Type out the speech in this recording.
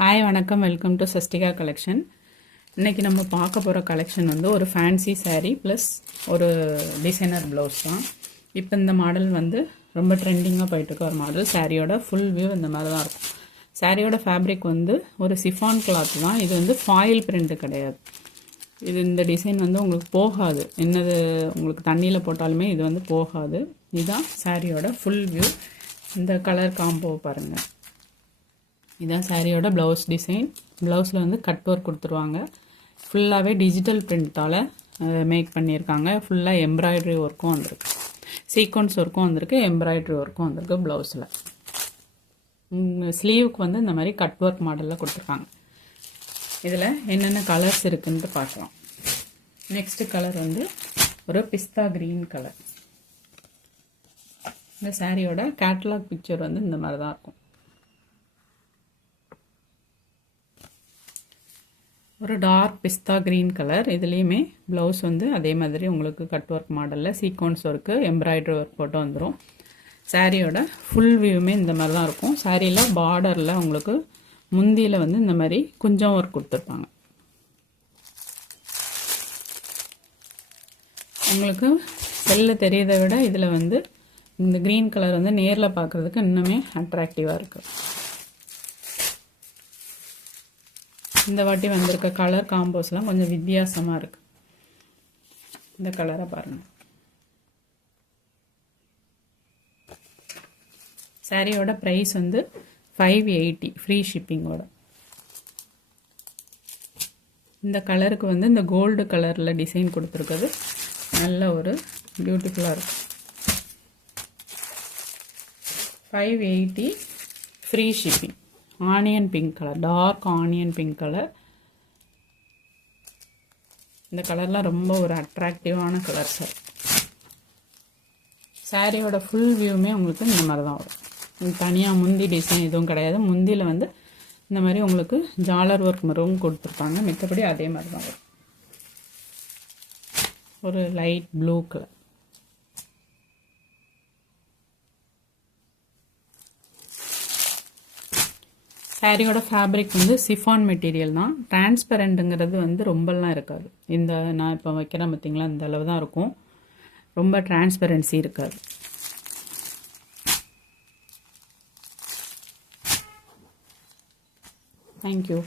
Hi வணக்கம், welcome to Sastika collection. இன்றைக்கி நம்ம பார்க்க போகிற கலெக்ஷன் வந்து ஒரு ஃபேன்சி saree ப்ளஸ் ஒரு டிசைனர் ப்ளவுஸ் தான். இப்போ இந்த மாடல் வந்து ரொம்ப ட்ரெண்டிங்காக போயிட்டுருக்க ஒரு மாடல். சாரியோட ஃபுல் வியூ இந்த மாதிரி தான் இருக்கும். சாரியோட ஃபேப்ரிக் வந்து ஒரு சிஃபான் கிளாத் தான். இது வந்து ஃபாயில் பிரிண்ட் கிடையாது. இது இந்த டிசைன் வந்து உங்களுக்கு போகாது, என்னது உங்களுக்கு தண்ணியில் போட்டாலுமே இது வந்து போகாது. இதுதான் சாரியோட ஃபுல் வியூ. இந்த கலர் காம்போ பாருங்கள். இதான் சாரியோட ப்ளவுஸ் டிசைன். ப்ளவுஸில் வந்து கட் ஒர்க் கொடுத்துருவாங்க. ஃபுல்லாகவே டிஜிட்டல் பிரிண்ட்டால் மேக் பண்ணியிருக்காங்க. ஃபுல்லாக எம்ப்ராய்டரி ஒர்க்கும் வந்திருக்கு, சீக்வன்ஸ் ஒர்க்கும் வந்திருக்கு, எம்ப்ராய்டரி ஒர்க்கும் வந்திருக்கு. ப்ளவுஸில் ஸ்லீவுக்கு வந்து இந்த மாதிரி கட் ஒர்க் மாடலில் கொடுத்துருக்காங்க. இதில் என்னென்ன கலர்ஸ் இருக்குன்ட்டு பார்க்கலாம். நெக்ஸ்ட்டு கலர் வந்து ஒரு பிஸ்தா க்ரீன் கலர். இந்த சாரியோட கேட்டலாக் பிக்சர் வந்து இந்த மாதிரி தான் இருக்கும். ஒரு டார்க் பிஸ்தா க்ரீன் கலர். இதுலேயுமே ப்ளவுஸ் வந்து அதே மாதிரி உங்களுக்கு கட் ஒர்க் மாடலில் சீக்வன்ஸ் ஒர்க்கு, எம்ப்ராய்டரி ஒர்க் போட்டு வந்துடும். சாரியோட ஃபுல் வியூமே இந்த மாதிரி தான் இருக்கும். சாரியில் பார்டரில் உங்களுக்கு முந்தியில் வந்து இந்த மாதிரி குஞ்சம் ஒர்க் கொடுத்துருப்பாங்க. உங்களுக்கு செல்லில் தெரியுதை விட இதில் வந்து இந்த க்ரீன் கலர் வந்து நேரில் பார்க்குறதுக்கு இன்னுமே அட்ராக்டிவாக இருக்குது. இந்த வாட்டி வந்திருக்க கலர் காம்போஸ்லாம் கொஞ்சம் வித்தியாசமாக இருக்குது. இந்த கலரை பாருங்கள். சாரியோட ப்ரைஸ் வந்து 580 ஃப்ரீ ஷிப்பிங்கோட. இந்த கலருக்கு வந்து இந்த கோல்டு கலரில் டிசைன் கொடுத்துருக்குது. நல்ல ஒரு பியூட்டிஃபுல்லாக இருக்கும். 580 free shipping. Onion pink colour, dark onion pink colour. இந்த கலர்லாம் ரொம்ப ஒரு அட்ராக்டிவான கலர் சார். சாரியோட ஃபுல் வியூமே உங்களுக்கு இந்த மாதிரி தான் வரும். தனியாக முந்தி டிசைன் எதுவும் கிடையாது. முந்தியில் வந்து இந்த மாதிரி உங்களுக்கு ஜாலர் ஒர்க் மரவும் கொடுத்துருப்பாங்க. மித்தபடி அதே மாதிரி தான் வரும். ஒரு லைட் ப்ளூ கலர். சாரியோட ஃபேப்ரிக் வந்து சிஃபான் மெட்டீரியல் தான். டிரான்ஸ்பரண்ட்டுங்கிறது வந்து ரொம்பலாம் இருக்காது. இந்த நான் இப்போ வைக்கிறேன் பார்த்தீங்களா, இந்த அளவு தான் இருக்கும். ரொம்ப டிரான்ஸ்பரன்சி இருக்காது. தேங்க்யூ.